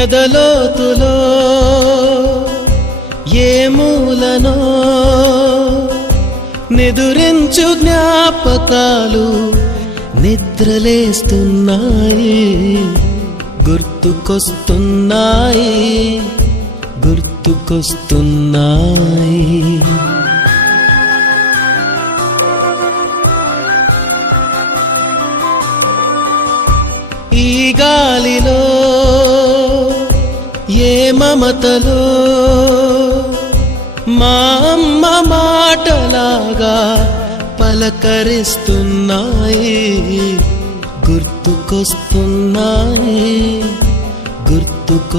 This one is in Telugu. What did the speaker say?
ఎదలోతులో ఏ మూలనో నిదురించు జ్ఞాపకాలు నిద్రలేస్తున్నాయి, గుర్తుకొస్తున్నాయి, గుర్తుకొస్తున్నాయి. ఈ గాలిలో ఏ మమతలో మా అమ్మ మాటలాగా పలకరిస్తున్నాయి, గుర్తుకొస్తున్నాయి, గుర్తుకొస్తున్నాయి.